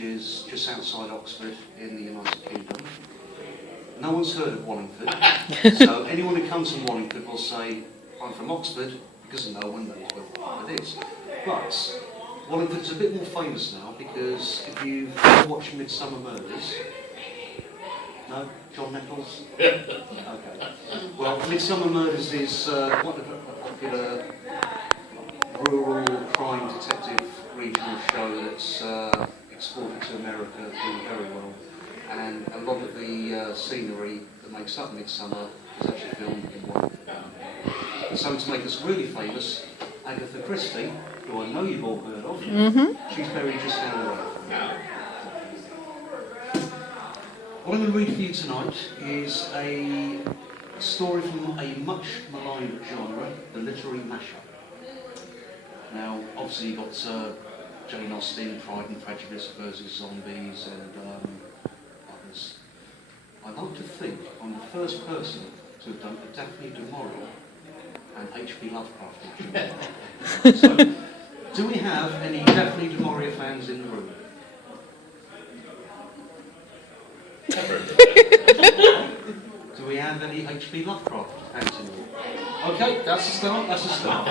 is just outside Oxford in the United Kingdom. No one's heard of Wallingford, so anyone who comes from Wallingford will say, I'm from Oxford, because no one knows where Wallingford is. But Wallingford's a bit more famous now, because if you've ever watched Midsummer Murders, no? John Nichols? Okay. Well, Midsummer Murders is quite a popular rural crime detective regional show that's exported to America, doing very well. And a lot of the scenery that makes up Midsummer is actually filmed in Wallingford. So to make us really famous, Agatha Christie, who I know you've all heard of, she's buried just down the road from now. What I'm going to read for you tonight is a story from a much maligned genre, the literary mashup. Now, obviously you've got Jane Austen, Pride and Prejudice versus Zombies, and others. I'd like to think I'm the first person to have done a Daphne du Maurier and H.P. Lovecraft. So, do we have any Daphne du Maurier fans in the room? Do we have any H.P. Lovecraft fans in the room? Okay, that's a start, that's a start.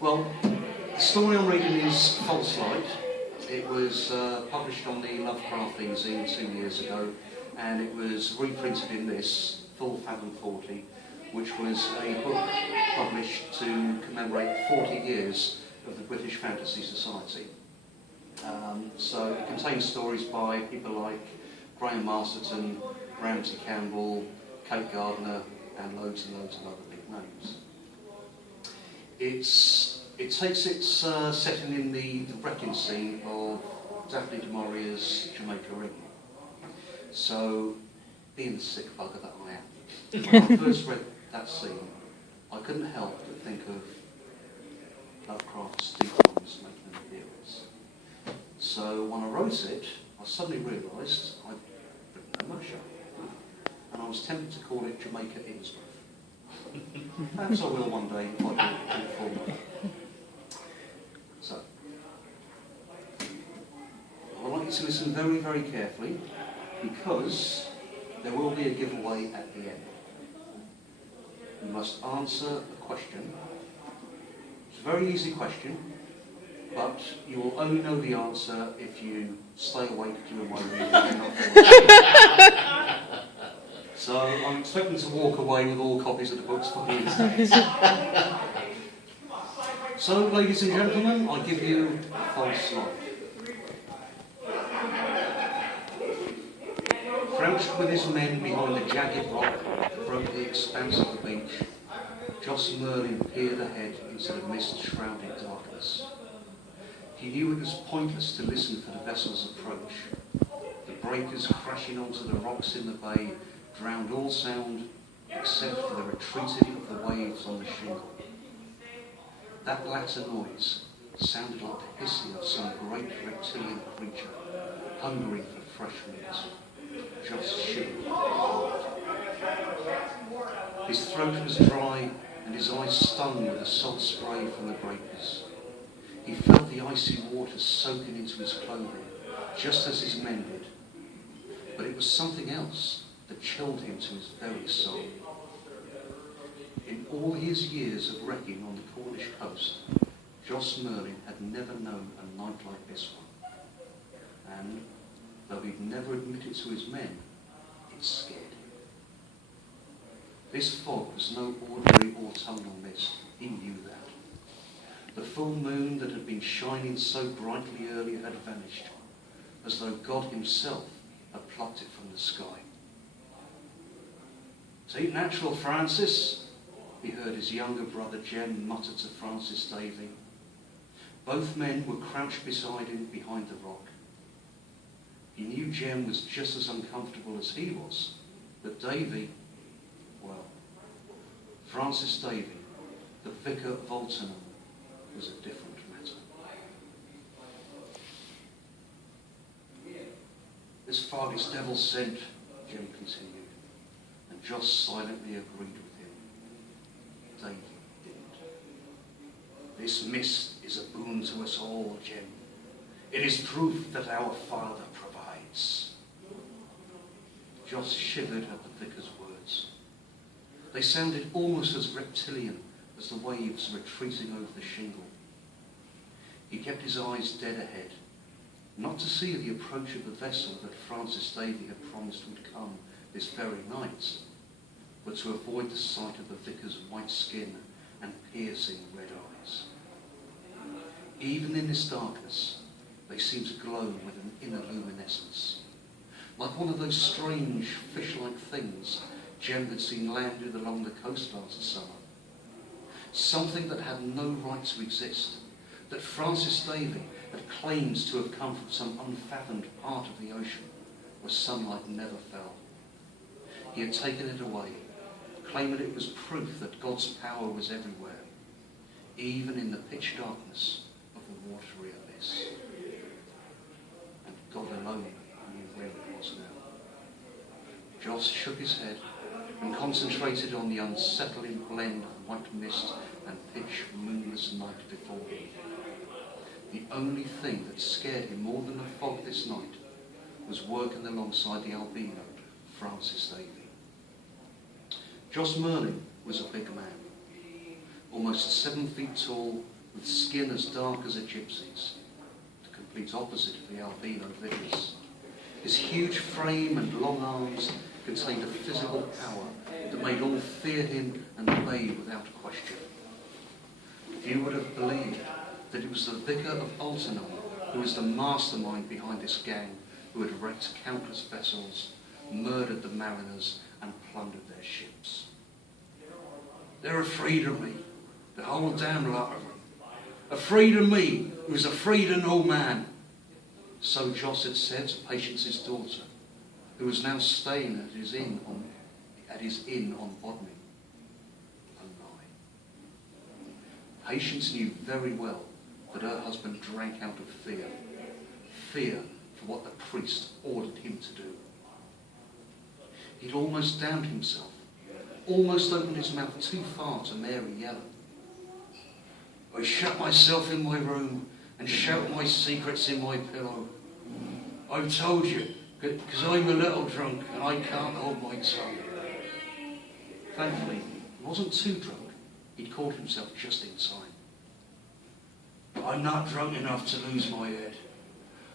Well, the story I'm reading is False Light. It was published on the Lovecraft zine 2 years ago, and it was reprinted in this, Full Fathom 40, which was a book published to commemorate 40 years of the British Fantasy Society. So it contains stories by people like Graham Masterton, Ramsey Campbell, Kate Gardner, and loads and loads of other big names. It takes its setting in the wrecking scene of Daphne du Maurier's Jamaica Inn. So, being the sick bugger that I am, when I first read that scene, I couldn't help but think of Lovecraft's deep ones making an appearance. So when I wrote it, I suddenly realised I'd written a mashup, and I was tempted to call it Jamaica Innsmouth. Perhaps I will one day if I do it formally. So, I'd like you to listen very, very carefully, because there will be a giveaway at the end. You must answer a question. It's a very easy question, but you will only know the answer if you stay awake during my reading. So I'm expecting to walk away with all copies of the books for you instead. So, ladies and gentlemen, I give you a false light. Crouched with his men behind a jagged rock that broke the expanse of the beach, Joss Merlin peered ahead into the mist-shrouded darkness. He knew it was pointless to listen for the vessel's approach. The breakers crashing onto the rocks in the bay drowned all sound except for the retreating of the waves on the shingle. That latter noise sounded like the hissing of some great reptilian creature, hungering for fresh meat. Just shivered. His throat was dry and his eyes stung with the salt spray from the breakers. He felt the icy water soaking into his clothing, just as his men did. But it was something else that chilled him to his very soul. In all his years of wrecking on the Cornish coast, Joss Merlin had never known a night like this one. And, though he'd never admitted to his men, it scared him. This fog was no ordinary autumnal mist, he knew that. The full moon that had been shining so brightly earlier had vanished, as though God himself had plucked it from the sky. "'Tain't natural, Francis," he heard his younger brother Jem mutter to Francis Davy. Both men were crouched beside him behind the rock. He knew Jem was just as uncomfortable as he was, but Davy, well, Francis Davy, the vicar of Altenham, was a different matter. "This fog is devil sent," Jem continued, and Joss silently agreed with him. Davy didn't. "This mist is a boon to us all, Jem. It is proof that our Father provides. Joss shivered at the vicar's words. They sounded almost as reptilian as the waves retreating over the shingle. He kept his eyes dead ahead, not to see the approach of the vessel that Francis Davy had promised would come this very night, but to avoid the sight of the vicar's white skin and piercing red eyes. Even in this darkness, they seemed to glow with an inner luminescence, like one of those strange fish-like things Jem had seen landed along the coast last summer. Something that had no right to exist, that Francis Davy had claimed to have come from some unfathomed part of the ocean where sunlight never fell. He had taken it away, claiming it was proof that God's power was everywhere, even in the pitch darkness of the watery abyss. And God alone knew where it was now. Joss shook his head and concentrated on the unsettling blend of white mist and pitch moonless night before him. The only thing that scared him more than the fog this night was working alongside the albino, Francis Davy. Joss Merlin was a big man, almost 7 feet tall, with skin as dark as a gypsy's, the complete opposite of the albino vicars. His huge frame and long arms contained a physical power that made all fear him and obey without question. Few would have believed that it was the vicar of Algernon who was the mastermind behind this gang who had wrecked countless vessels, murdered the mariners, and plundered their ships. They're afraid of me, the whole damn lot of them. Afraid of me, who's afraid of no man. So Joss had said to Patience's daughter, who was now staying at his inn on Bodmin. A lie. Patience knew very well that her husband drank out of fear. Fear for what the priest ordered him to do. He'd almost damned himself, almost opened his mouth too far to Mary Yellen. I shut myself in my room and shout my secrets in my pillow. I've told you, because I'm a little drunk and I can't hold my tongue. Thankfully, he wasn't too drunk. He'd caught himself just in time. I'm not drunk enough to lose my head.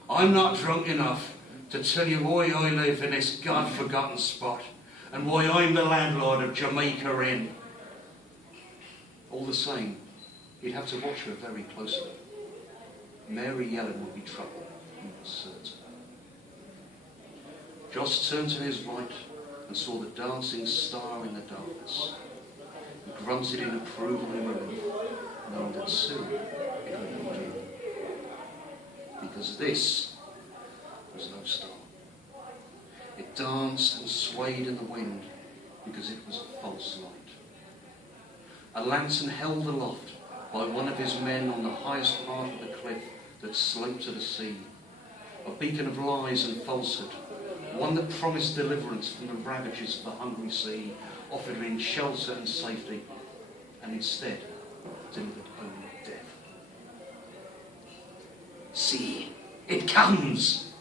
I'm not drunk enough to tell you why I live in this God-forgotten spot and why I'm the landlord of Jamaica Inn. All the same, he'd have to watch her very closely. Mary Yellen would be trouble, he was certain. Joss turned to his right and saw the dancing star in the darkness. He grunted in approval and relief, knowing that soon it would begin. Because this was no star. It danced and swayed in the wind because it was a false light. A lantern held aloft by one of his men on the highest part of the cliff that sloped to the sea. A beacon of lies and falsehood, one that promised deliverance from the ravages of the hungry sea, offered him shelter and safety, and instead delivered only death. See, it comes!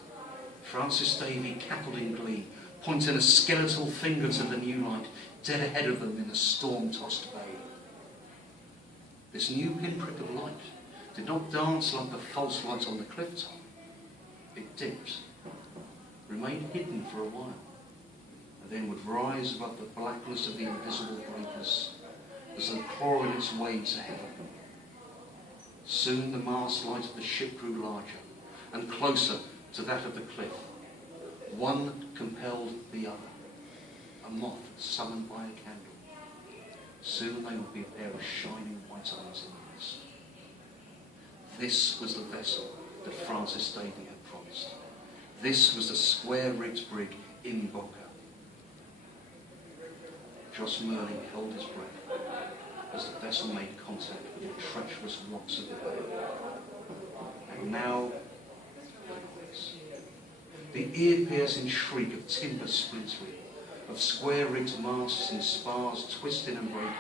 Francis Davy cackled in glee, pointing a skeletal finger to the new light, dead ahead of them in the storm-tossed bay. This new pinprick of light did not dance like the false light on the cliff top. It dipped, remained hidden for a while, and then would rise above the blackness of the invisible breakers as though clawing its way to heaven. Soon the mast light of the ship grew larger and closer to that of the cliff. One compelled the other, a moth summoned by a candle. Soon they would be a pair of shining white eyes in the mist. This was the vessel that Francis Davy had promised. This was the square-rigged brig in Boca. Joss Merlin held his breath as the vessel made contact with the treacherous rocks of the bay. And now, the ear-piercing shriek of timber splintering, of square-rigged masts and spars twisting and breaking,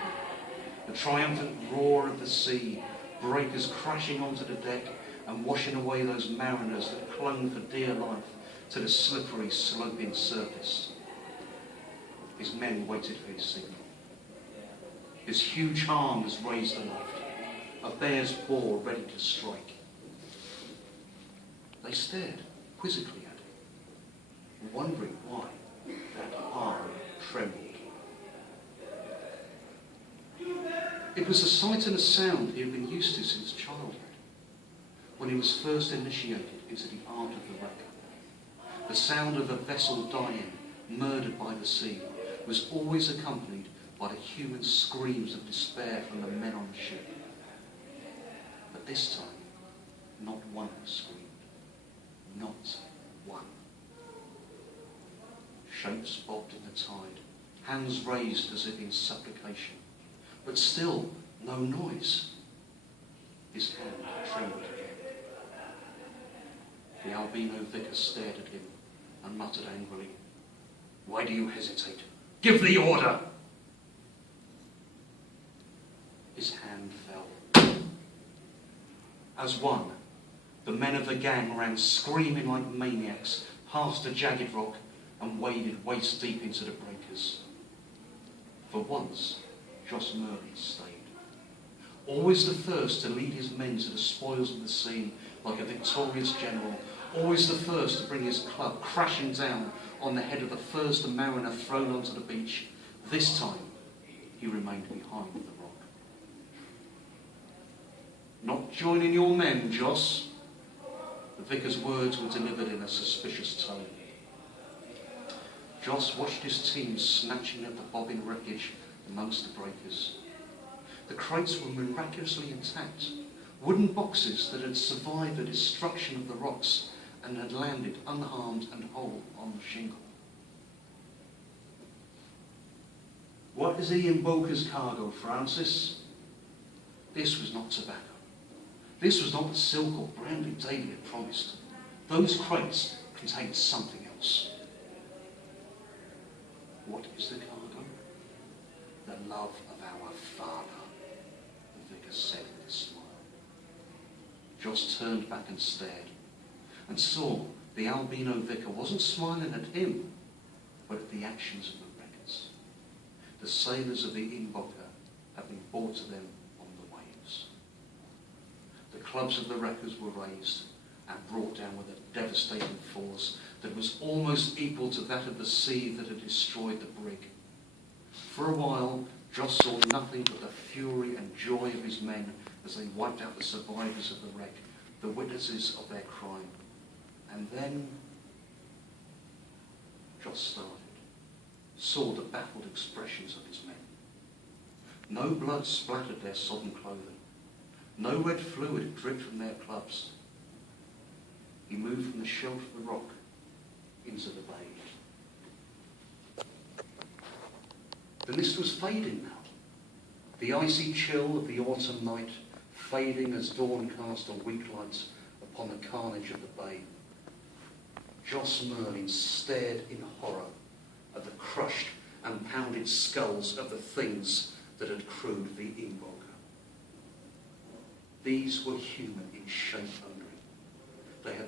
the triumphant roar of the sea, breakers crashing onto the deck and washing away those mariners that clung for dear life to the slippery, sloping surface. His men waited for his signal. His huge arm was raised aloft, a bear's paw ready to strike. They stared quizzically at him, wondering why that arm trembled. It was a sight and a sound he had been used to since childhood, when he was first initiated into the art of the wreck. The sound of a vessel dying, murdered by the sea, was always accompanied by the human screams of despair from the men on the ship. But this time, not one screamed. Not one. Shapes bobbed in the tide, hands raised as if in supplication, but still no noise. His hand trembled again. The albino vicar stared at him and muttered angrily, "Why do you hesitate? Give the order!" His hand fell. As one, the men of the gang ran screaming like maniacs past the jagged rock and waded waist deep into the breakers. For once, Joss Merlin stayed. Always the first to lead his men to the spoils of the scene like a victorious general, always the first to bring his club crashing down on the head of the first mariner thrown onto the beach, this time he remained behind the rock. "Not joining your men, Joss?" The vicar's words were delivered in a suspicious tone. Joss watched his team snatching at the bobbing wreckage amongst the breakers. The crates were miraculously intact, wooden boxes that had survived the destruction of the rocks and had landed unharmed and whole on the shingle. "What is Ian Boker's cargo, Francis?" This was not tobacco. This was not the silk or brandy David had promised. Those crates contained something else. "What is the cargo?" "The love of our Father," the vicar said with a smile. Joss turned back and stared, and saw the albino vicar wasn't smiling at him, but at the actions of the wreckers. The sailors of the Imboka had been brought to them on the waves. The clubs of the wreckers were raised and brought down with a devastating force that was almost equal to that of the sea that had destroyed the brig. For a while, Joss saw nothing but the fury and joy of his men as they wiped out the survivors of the wreck, the witnesses of their crime. And then Joss started, saw the baffled expressions of his men. No blood splattered their sodden clothing. No red fluid dripped from their clubs. He moved from the shelf of the rock into the bay. The mist was fading now. The icy chill of the autumn night fading as dawn cast a weak light upon the carnage of the bay. Joss Merlin stared in horror at the crushed and pounded skulls of the things that had crewed the Imboka. These were human in shape only. They had